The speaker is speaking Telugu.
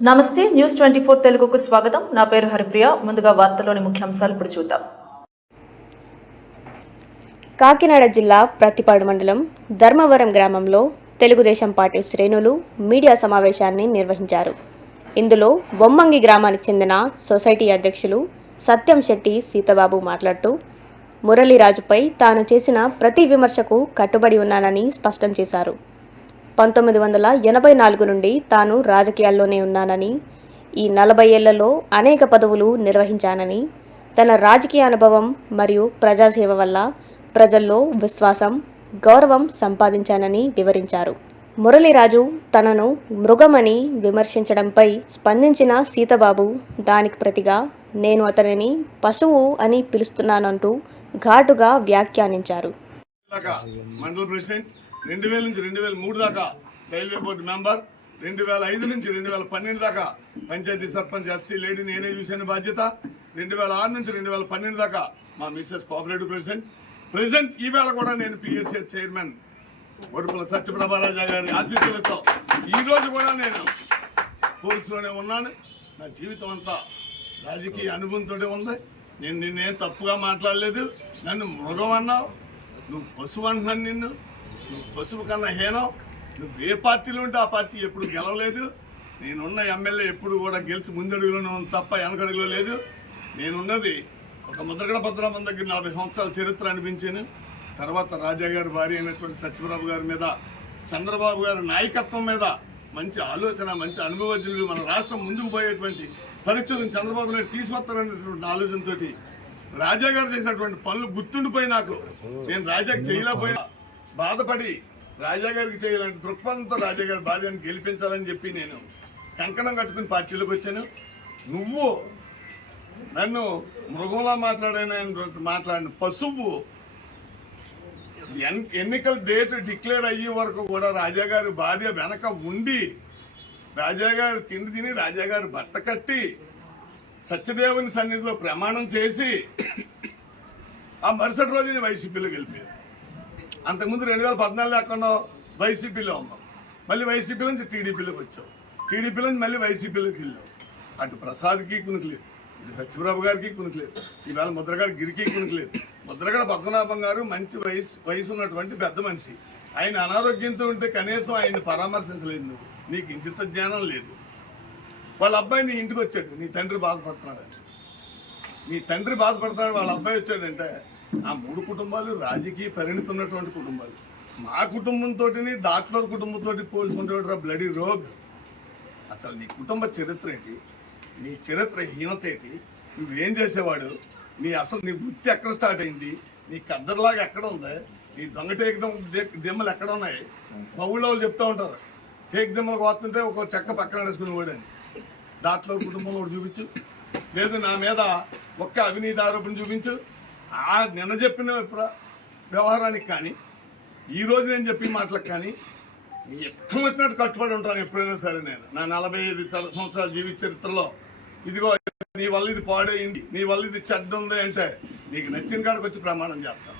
నమస్తే న్యూస్ ట్వంటీ ఫోర్ తెలుగుకు స్వాగతం. నా పేరు హరిప్రియ. ముందుగా వార్తలోని ముఖ్యాంశాలు ఇప్పుడు చూద్దాం. కాకినాడ జిల్లా ప్రతిపాడు మండలం ధర్మవరం గ్రామంలో తెలుగుదేశం పార్టీ శ్రేణులు మీడియా సమావేశాన్ని నిర్వహించారు. ఇందులో బొమ్మంగి గ్రామానికి చెందిన సొసైటీ అధ్యక్షులు సత్యం శెట్టి సీతబాబు మాట్లాడుతూ మురళీరాజుపై తాను చేసిన ప్రతి విమర్శకు కట్టుబడి ఉన్నానని స్పష్టం చేశారు. పంతొమ్మిది వందల ఎనభై నాలుగు నుండి తాను రాజకీయాల్లోనే ఉన్నానని ఈ నలభై ఏళ్ళలో అనేక పదవులు నిర్వహించానని తన రాజకీయ అనుభవం మరియు ప్రజాసేవ వల్ల ప్రజల్లో విశ్వాసం గౌరవం సంపాదించానని వివరించారు. మురళీరాజు తనను మృగమని విమర్శించడంపై స్పందించిన సీతబాబు దానికి ప్రతిగా నేను అతనిని పశువు అని పిలుస్తున్నానంటూ ఘాటుగా వ్యాఖ్యానించారు. మండల ప్రెసిడెంట్ రెండు వేల నుంచి రెండు వేల మూడు దాకా రైల్వే బోర్డు మెంబర్ రెండు వేల ఐదు నుంచి రెండు వేల పన్నెండు దాకా పంచాయతీ సర్పంచ్ ఎస్సీ లేడీ నేనే చూసాను బాధ్యత. రెండు వేల ఆరు నుంచి రెండు వేల పన్నెండు దాకా మా మిస్సెస్ కోఆపరేటివ్ ప్రెసిడెంట్. ప్రెసిడెంట్ ఈవేళ కూడా నేను పిఎస్సీ చైర్మన్. ఒడుపుల సత్యప్రభారాజా గారి ఆశీస్సులతో ఈ రోజు కూడా నేను పోలీసులోనే ఉన్నాను. నా జీవితం అంతా రాజకీయ అనుభవంతో ఉంది. నేను నిన్నేం తప్పుగా మాట్లాడలేదు. నన్ను మృగం అన్నావు. నువ్వు పశువు అంటున్నాను నిన్ను. నువ్వు పసుపు కన్నా హీనం నువ్వు ఏ పార్టీలో ఉంటే ఆ పార్టీ ఎప్పుడు గెలవలేదు. నేనున్న ఎమ్మెల్యే ఎప్పుడు కూడా గెలిచి ముందడుగులోనే ఉంది తప్ప వెనకడుగులో లేదు. నేనున్నది ఒక ముద్రగడ భద్రామం దగ్గర నలభై సంవత్సరాల చరిత్ర అనిపించాను. తర్వాత రాజా గారి భార్య అయినటువంటి సత్యబాబు గారి మీద చంద్రబాబు గారి నాయకత్వం మీద మంచి ఆలోచన మంచి అనుభవజ్ఞులు మన రాష్ట్రం ముందుకు పోయేటువంటి పరిస్థితులను చంద్రబాబు నాయుడు తీసుకొస్తారనేటువంటి ఆలోచనతోటి రాజా గారు చేసినటువంటి పనులు గుర్తుండిపోయి నాకు. నేను రాజాకి చేయలేకపోయినా. బాధపడి రాజా గారికి చేయాలంటే దృక్పథంతో రాజా గారి భార్యను గెలిపించాలని చెప్పి నేను కంకణం కట్టుకుని పార్టీలోకి వచ్చాను. నువ్వు నన్ను మృగంలా మాట్లాడిన మాట్లాడిన పశువు ఎన్- ఎన్నికల డేట్ డిక్లేర్ అయ్యే వరకు కూడా రాజాగారి భార్య వెనక ఉండి రాజాగారు తిండి తిని రాజాగారు బట్ట కట్టి సత్యదేవుని సన్నిధిలో ప్రమాణం చేసి ఆ మరుసటి రోజుని వైసీపీలో గెలిపారు అంతకుముందు రెండు వేల పద్నాలుగు లేకుండా వైసీపీలో ఉన్నాం. మళ్ళీ వైసీపీ నుంచి టీడీపీలోకి వచ్చాం. టీడీపీ నుంచి మళ్ళీ వైసీపీలోకి వెళ్ళాం. అటు ప్రసాద్కి కునుకులేదు ఇటు సత్యప్రభు గారికి కునుకులేదు ఈవేళ ముద్రగడ గిరికి కునుకులేదు ముద్రగడ పద్మనాభం గారు మంచి వయసు వయసు ఉన్నటువంటి పెద్ద మనిషి. ఆయన అనారోగ్యంతో ఉంటే కనీసం ఆయన్ని పరామర్శించలేదు నువ్వు. నీకు ఇంత జ్ఞానం లేదు. వాళ్ళ అబ్బాయి నీ ఇంటికి వచ్చాడు నీ తండ్రి బాధపడుతున్నాడని నీ తండ్రి బాధపడుతున్నాడు వాళ్ళ అబ్బాయి వచ్చాడంటే ఆ మూడు కుటుంబాలు రాజకీయ పరిణితి ఉన్నటువంటి కుటుంబాలు. మా కుటుంబంతో దాట్లూరు కుటుంబంతో పోల్చుకుంటే బ్లడీ రోగ్. అసలు నీ కుటుంబ చరిత్ర ఏంటి? నీ చరిత్ర హీనత ఏంటి? నువ్వేం చేసేవాడు? నీ అసలు నీ వృత్తి ఎక్కడ స్టార్ట్ అయింది? నీ కద్దర్లాగా ఎక్కడ ఉంది? నీ దొంగ టేక్ దిమ్మలు ఎక్కడ ఉన్నాయి? మా ఊళ్ళో వాళ్ళు చెప్తా ఉంటారు. టేక్ దిమ్మలు వస్తుంటే ఒక చెక్క పక్కన నడుచుకునేవాడని దాంట్లో కుటుంబం కూడా చూపించు. లేదు నా మీద ఒక్క అవినీతి ఆరోపణ చూపించు. ఆ నిన్న చెప్పిన వ్యవహారానికి కానీ ఈ రోజు నేను చెప్పిన మాటలకు కానీ నీ ఎత్తం వచ్చినట్టు కట్టుబడి ఉంటాను ఎప్పుడైనా సరే నేను. నా నలభై ఐదు సంవత్సరాల జీవిత చరిత్రలో ఇదిగో నీ వల్ల ఇది పాడైంది నీ వల్ల ఇది చెడ్డ ఉంది అంటే నీకు నచ్చిన కాడికి వచ్చి ప్రమాణం చేస్తాను.